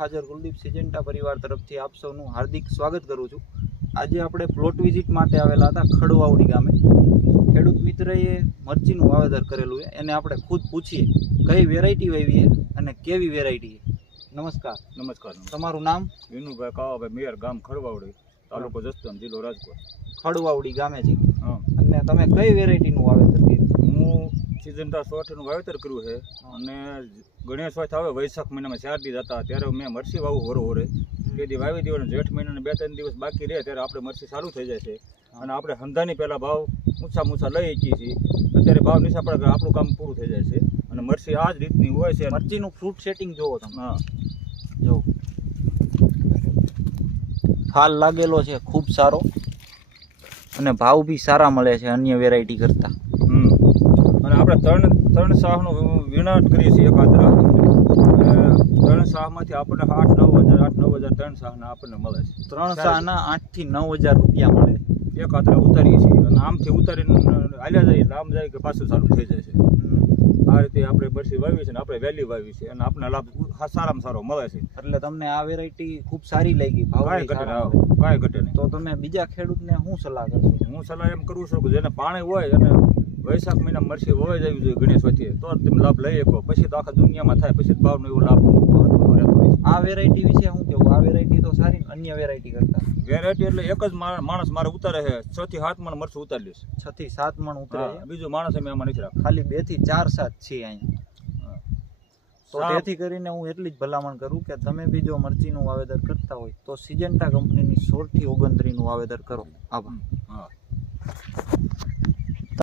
ખાજર કુલદીપ સિજેન્ટા પરિવાર તરફથી આપ સૌનું હાર્દિક સ્વાગત કરું છું. આજે આપણે પ્લોટ વિઝિટ માટે આવેલા હતા ખડવાવડી ગામે. ખેડૂત મિત્રએ મરચીનું વાવેતર કરેલું છે. એને આપણે ખુદ પૂછીએ કઈ વેરાયટી વાવી છે અને કેવી વેરાયટી નમસ્કાર. નમસ્કાર તમારું નામ? વિનુભાઈ કાવાભાઈ મેયર ગામ ખડવાવડી તાલુકો જસદણ જિલ્લો રાજકોટ. ખડવાવડી ગામે છે. અને તમે કઈ વેરાયટીનું વાવેતર કર્યું? હું સિજન્ટા સોઠનું વાવેતર કર્યું છે. અને ગણેશ ચોથ આવે વૈશાખ મહિનામાં ચાર દિવસ હતા. ત્યારે મેં મરસી વાવું હોરો હોરે. તે દી વાવી દેવાનું જેઠ મહિનાને બે ત્રણ દિવસ બાકી રહે ત્યારે આપણે મરસી સારું થઈ જાય છે. અને આપણે હંધાની પહેલાં ભાવ ઊંચા ઊંચા લઈ શકીએ છીએ. અત્યારે ભાવ નીચા પડે આપણું કામ પૂરું થઈ જાય છે. અને મરસી આ જ રીતની હોય છે. મરચીનું ફ્રૂટ સેટિંગ જોવો તમે. હા. જો. ફાલ લાગેલો છે ખૂબ સારો. અને ભાવ બી સારા મળે છે અન્ય વેરાયટી કરતાં. હમ. અને આપણે ત્રણ ત્રણ શાહનું વિનાટ કરીએ છીએ એકાત્ર ત્રણ શાહમાંથી આપણને આઠ નવ હજાર આઠ નવ હજાર ત્રણ શાહના આપણને મળે છે. ત્રણ શાહના આઠથી નવ હજાર રૂપિયા મળે. એકાત્ર ઉતારીએ છીએ. અને આમથી ઉતારીને હાલ્યા જઈએ આમ જાય કે પાછું ચાલુ થઈ જાય છે. આ રીતે આપણે બરસી વાવી છે ને આપણે વેલી વાવી છે અને આપણને લાભ સારામાં સારો મળે છે. એટલે તમને આ વેરાયટી ખૂબ સારી લાગી ભાવ કાંઈ ઘટે નહીં કાંઈ ઘટે નહીં. તો તમે બીજા ખેડૂતને શું સલાહ કરશો? હું સલાહ એમ કરું છું કે જેને પાણી હોય અને વૈશાખ મહિના મરસી વવાઈ જવી જોઈએ ગણેશ વચ્ચે. તો તમે લાભ લઈ શકો. પછી તો આખા દુનિયામાં થાય. પછી ભાવનો એવો લાભ મહત્વનો રહેતો નથી. આ વેરાયટી વિશે શું કેવું? આ વેરાયટી તો સારી અન્ય વેરાયટી કરતા. વેરાયટી એટલે એક જ માણસ મારે ઉતારે છે. છ થી સાત મણ મરસું ઉતારી લઈશ છ. થી સાત મણ ઉતારે. બીજું માણસ અમે એમાં નથી રાખ ખાલી બેથી ચાર સાત છે અહીં. તો તેથી કરીને હું એટલી જ ભલામણ કરું કે તમે બી જો મરચીનું વાવેતર કરતા હોય તો સિજન્ટા કંપનીની સોળથી ઓગણત્રીસનું વાવેતર કરો. આભાર. હા.